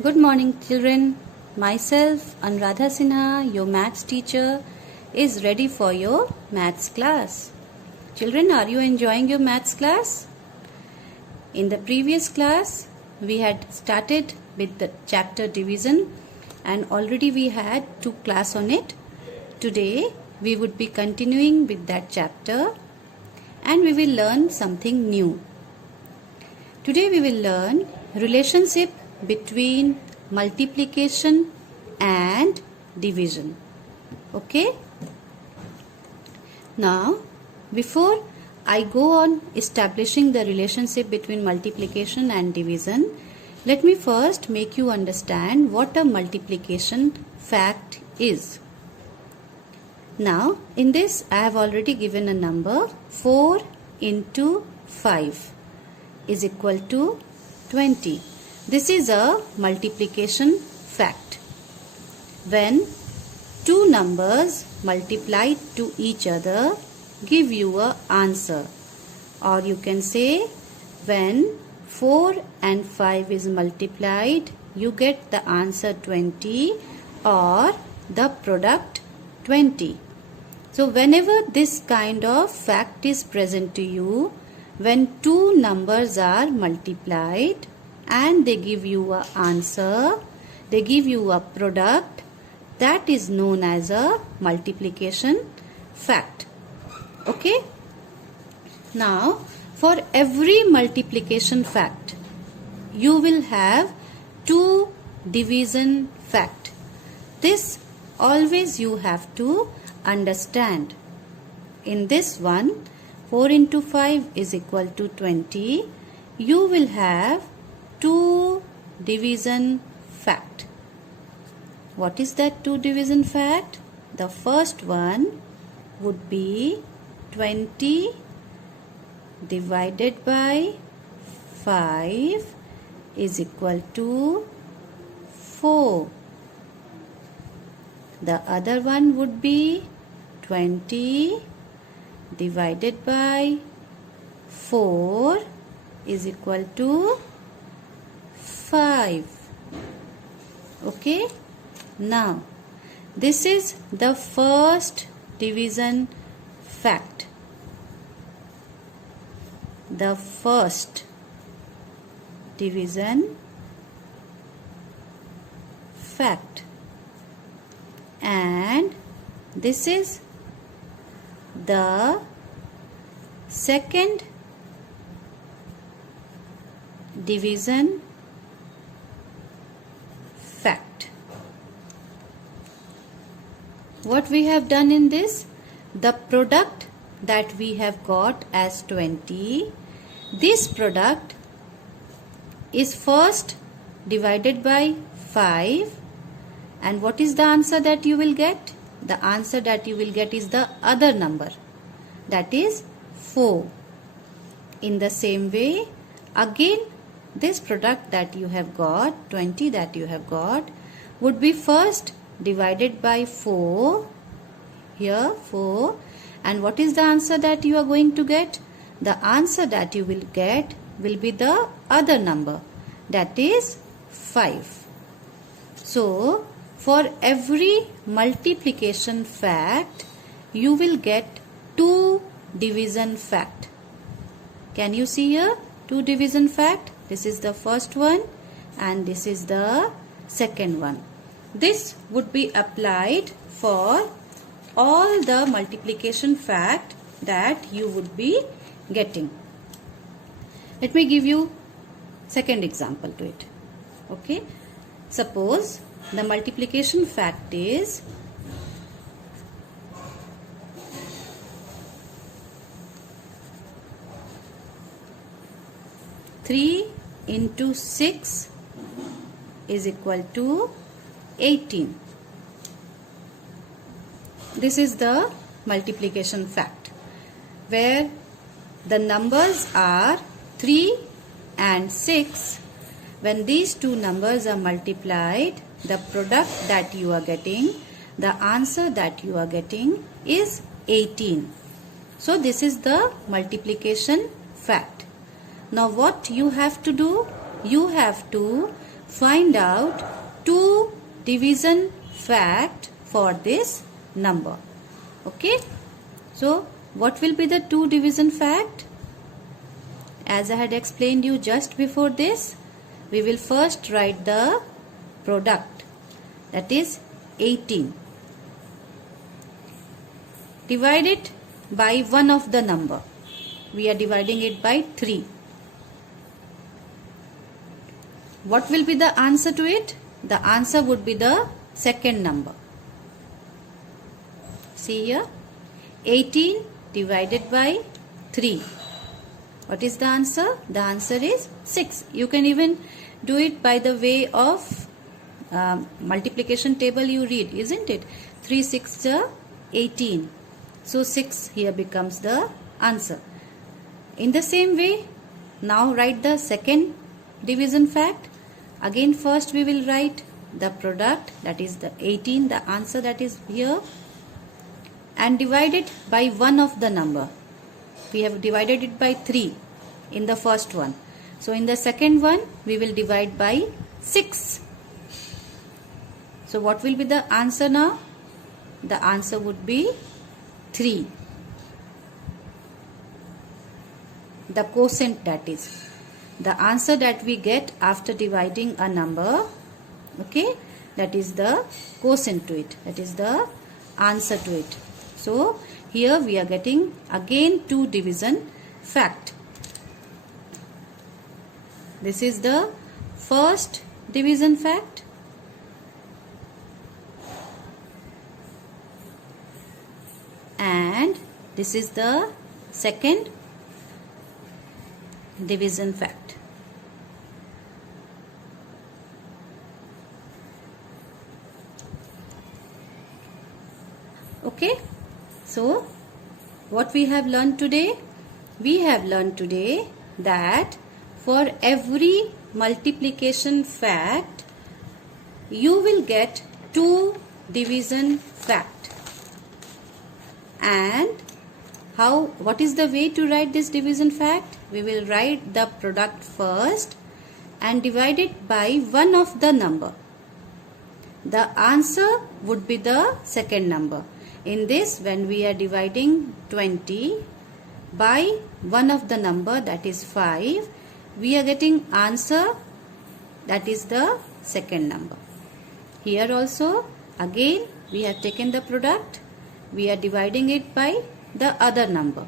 Good morning, children. Myself, Anuradha Sinha, your maths teacher, is ready for your maths class. Children, are you enjoying your maths class? In the previous class, we had started with the chapter division and already we had 2 class on it. Today, we would be continuing with that chapter and we will learn something new. Today, we will learn relationship between multiplication and division. Okay? Now, before I go on establishing the relationship between multiplication and division, let me first make you understand what a multiplication fact is. Now, in this I have already given a number 4 into 5 is equal to 20. This is a multiplication fact. When two numbers multiplied to each other give you an answer, or you can say when 4 and 5 is multiplied you get the answer 20 or the product 20. So whenever this kind of fact is present to you, when two numbers are multiplied and they give you an answer, they give you a product, that is known as a multiplication fact. Okay? Now, for every multiplication fact, you will have two division fact. This always you have to understand. In this one, 4 into 5 is equal to 20. You will have two division fact. What is that two division fact? The first one would be 20 divided by 5 is equal to 4. The other one would be 20 divided by 4 is equal to 5. Okay? Now, this is the first division fact. The first division fact. And this is the second division fact. What we have done in this? The product that we have got as 20, this product is first divided by 5, and what is the answer that you will get? The answer that you will get is the other number, that is 4. In the same way, again this product that you have got, 20 that you have got, would be first divided by 4, here 4, and what is the answer that you are going to get? The answer that you will get will be the other number, that is 5. So, for every multiplication fact, you will get two division fact. Can you see here? Two division fact. This is the first one and this is the second one. This would be applied for all the multiplication fact that you would be getting. Let me give you second example to it. Okay. Suppose the multiplication fact is 3 into 6 is equal to 18. This is the multiplication fact where the numbers are 3 and 6. When these two numbers are multiplied, the product that you are getting, the answer that you are getting is 18. So this is the multiplication fact. Now what you have to do? you have to find out two division fact for this number. Okay, so what will be the two division fact? As I had explained you just before this, we will first write the product, that is 18. Divide it by one of the number. We are dividing it by 3. What will be the answer to it? The answer would be the second number. See here, 18 divided by 3. What is the answer? The answer is 6. You can even do it by the way of multiplication table you read, isn't it? 3 6 18. So 6 here becomes the answer. In the same way, now write the second division fact. Again, first we will write the product, that is the 18, the answer that is here, and divide it by one of the number. We have divided it by 3 in the first one. So in the second one, we will divide by 6. So what will be the answer now? The answer would be 3. The quotient, that is the answer that we get after dividing a number. Okay, that is the quotient to it, that is the answer to it. So here we are getting again two division fact. This is the first division fact, and this is the second division fact. Okay, so what we have learned today? We have learned today that for every multiplication fact, you will get two division fact. And what is the way to write this division fact? We will write the product first and divide it by one of the number. The answer would be the second number. In this, when we are dividing 20 by one of the number, that is 5, we are getting answer, that is the second number. Here also again we have taken the product, we are dividing it by the other number.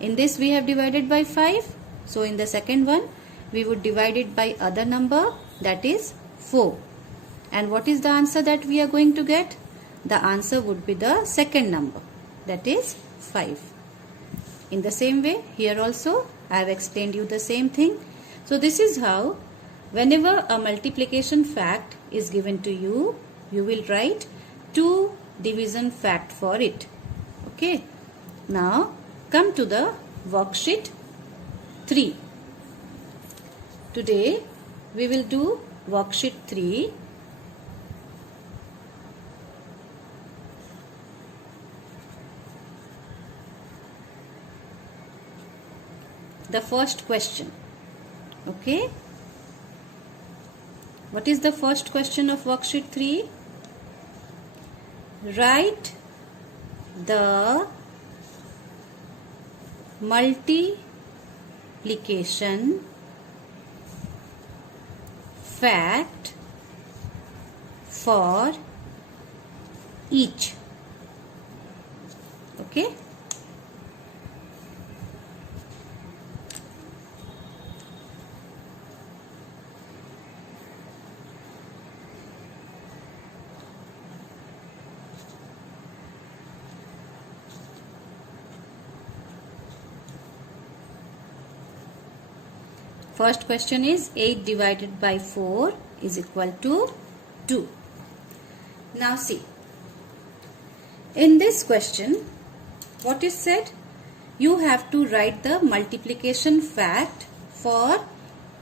In this we have divided by 5, so in the second one we would divide it by other number, that is 4. And what is the answer that we are going to get? The answer would be the second number, that is 5. In the same way, here also I have explained you the same thing. So this is how, whenever a multiplication fact is given to you, you will write two division fact for it. Okay. Now come to the worksheet 3. Today we will do worksheet 3. The first question. Okay. What is the first question of worksheet 3? Write the multiplication fact for each. Okay. First question is 8 divided by 4 is equal to 2. Now see, in this question, what is said? You have to write the multiplication fact for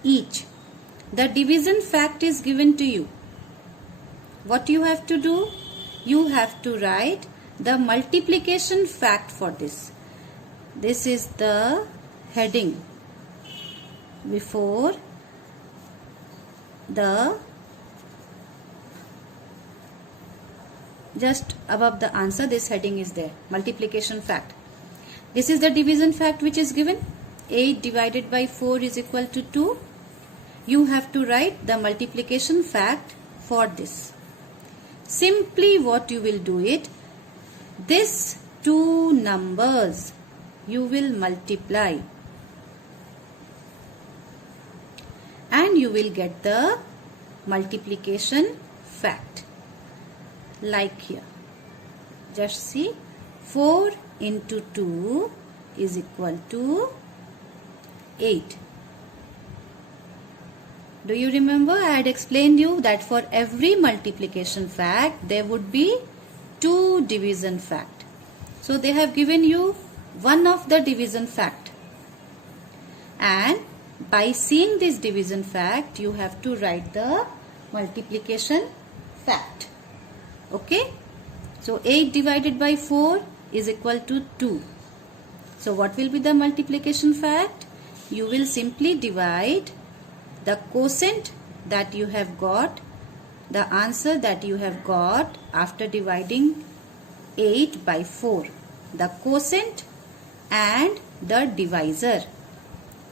each. The division fact is given to you. What you have to do? You have to write the multiplication fact for this. This is the heading before the just above the answer this heading is there, multiplication fact. This is the division fact which is given. 8 divided by 4 is equal to 2. You have to write the multiplication fact for this. Simply what you will do it, this two numbers you will multiply and you will get the multiplication fact. Like here, just see, 4 into 2 is equal to 8. Do you remember I had explained you that for every multiplication fact there would be two division fact. So they have given you one of the division fact, and by seeing this division fact you have to write the multiplication fact. Okay, so 8 divided by 4 is equal to 2. So what will be the multiplication fact? You will simply divide the quotient that you have got, the answer that you have got after dividing 8 by 4, the quotient and the divisor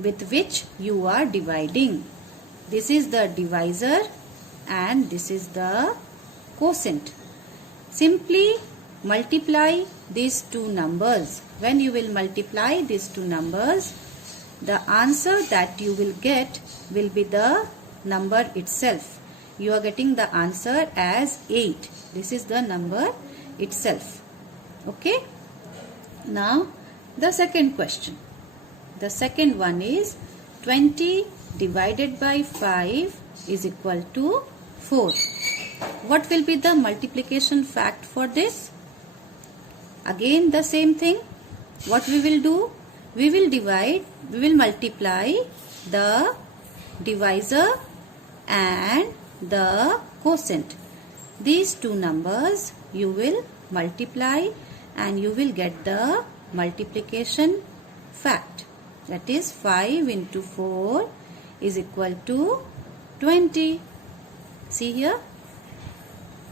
with which you are dividing. This is the divisor and this is the quotient. Simply multiply these two numbers. When you will multiply these two numbers, the answer that you will get will be the number itself. You are getting the answer as 8. This is the number itself. Okay. Now the second question. The second one is 20 divided by 5 is equal to 4. What will be the multiplication fact for this? Again the same thing. What we will do? We will multiply the divisor and the quotient. These two numbers you will multiply and you will get the multiplication fact. That is 5 into 4 is equal to 20. See here,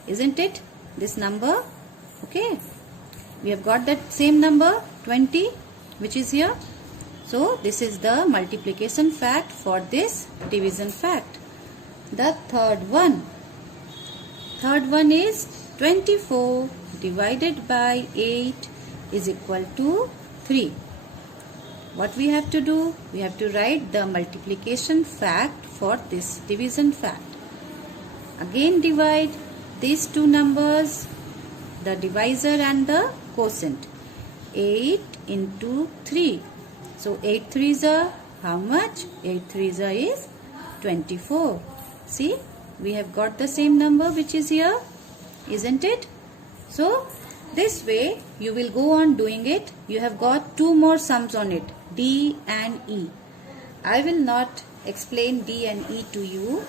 isn't it this number? Okay, we have got that same number 20 which is here. So this is the multiplication fact for this division fact. The third one is 24 divided by 8 is equal to 3. What we have to do? We have to write the multiplication fact for this division fact. Again divide these two numbers, the divisor and the quotient. 8 into 3. So 8 3s are how much? 8 3s are is 24. See, we have got the same number which is here, isn't it? So this way you will go on doing it. You have got two more sums on it, D and E. I will not explain D and E to you.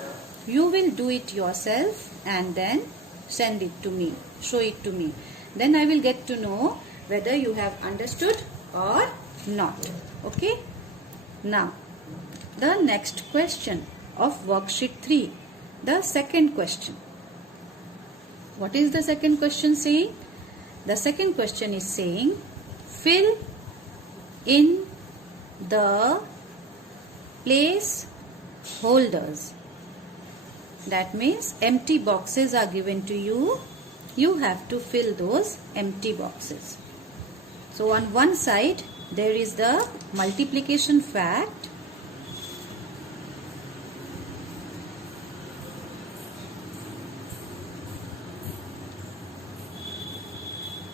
You will do it yourself and then send it to me, show it to me. Then I will get to know whether you have understood or not. Okay. Now the next question of worksheet 3, the second question. What is the second question saying? The second question is saying fill in the place holders. That means empty boxes are given to you. You have to fill those empty boxes. So on one side there is the multiplication fact,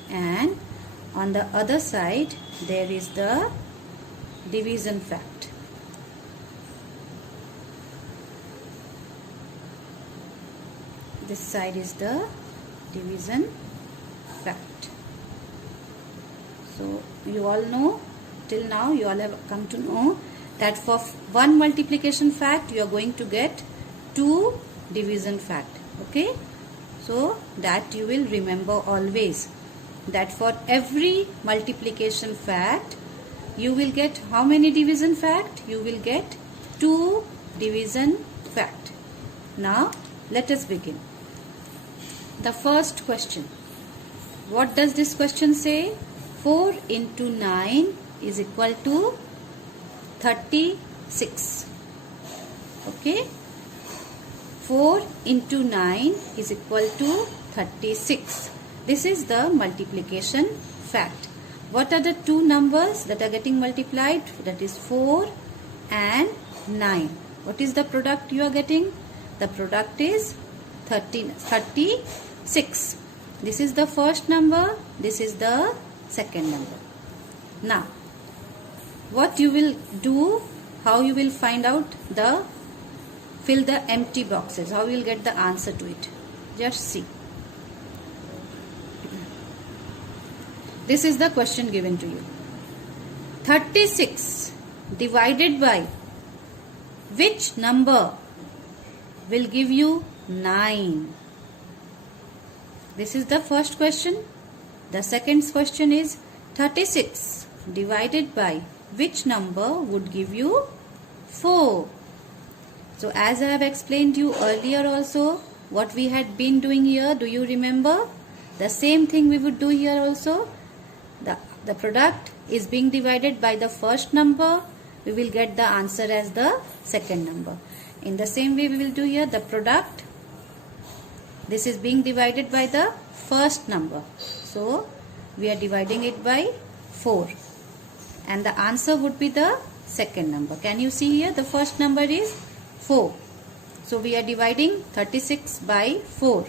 and on the other side there is the division fact. This side is the division fact. So you all know, till now you all have come to know that for one multiplication fact you are going to get two division fact. Okay, so that you will remember always, that for every multiplication fact you will get how many division fact? You will get two division fact. Now let us begin. The first question. What does this question say? 4 into 9 is equal to 36. Okay. 4 into 9 is equal to 36. This is the multiplication fact. What are the two numbers that are getting multiplied? That is 4 and 9. What is the product you are getting? The product is 36. This is the first number. This is the second number. Now, what you will do, how you will find out fill the empty boxes, how you will get the answer to it. Just see. This is the question given to you. 36 divided by which number will give you 9? This is the first question. The second question is 36 divided by which number would give you 4? So as I have explained you earlier also, what we had been doing here, do you remember? The same thing we would do here also. The product is being divided by the first number. We will get the answer as the second number. In the same way we will do here, the product, this is being divided by the first number. So we are dividing it by 4. And the answer would be the second number. Can you see here? The first number is 4. So we are dividing 36 by 4.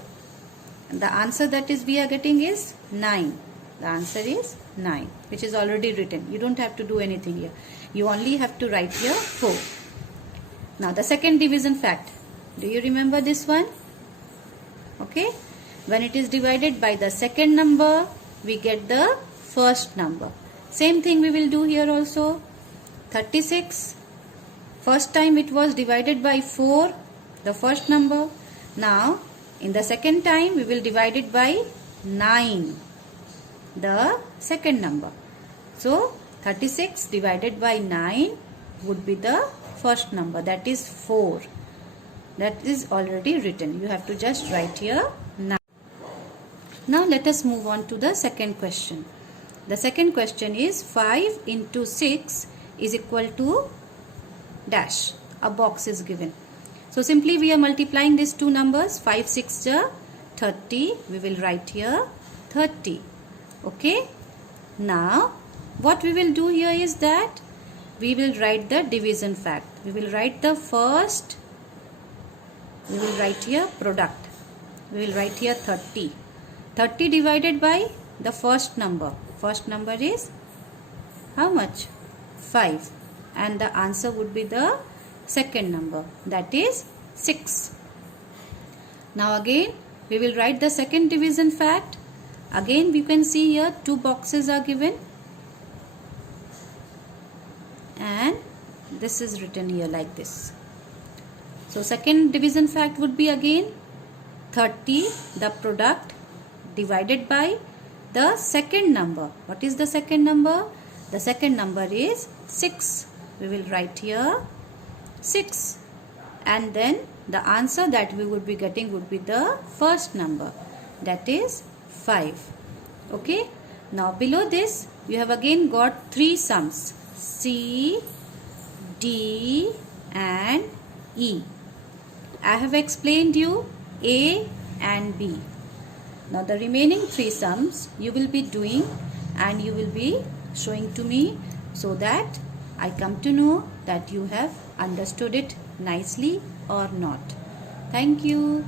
And the answer that is we are getting is 9. The answer is 9, which is already written. You don't have to do anything here. You only have to write here 4. Now the second division fact. Do you remember this one? Okay. When it is divided by the second number, we get the first number. Same thing we will do here also. 36. First time it was divided by 4, the first number. Now in the second time we will divide it by 9, the second number. So 36 divided by 9 would be the first number, that is 4. That is already written. You have to just write here 9. Now let us move on to the second question. The second question is 5 into 6 is equal to dash. A box is given. So simply we are multiplying these two numbers. 5 6 30. We will write here 30. Okay. Now what we will do here is that we will write the division fact. We will write the first. We will write here product. We will write here 30. 30 divided by the first number. First number is how much? 5. And the answer would be the second number, that is 6. Now again we will write the second division fact. Again we can see here two boxes are given and this is written here like this. So second division fact would be again 30, the product, divided by the second number. What is the second number? The second number is 6. We will write here 6. And then the answer that we would be getting would be the first number, that is 5. Okay. Now below this you have again got 3 sums, C, D and E. I have explained you A and B. Now the remaining 3 sums you will be doing and you will be showing to me so that I come to know that you have understood it nicely or not. Thank you.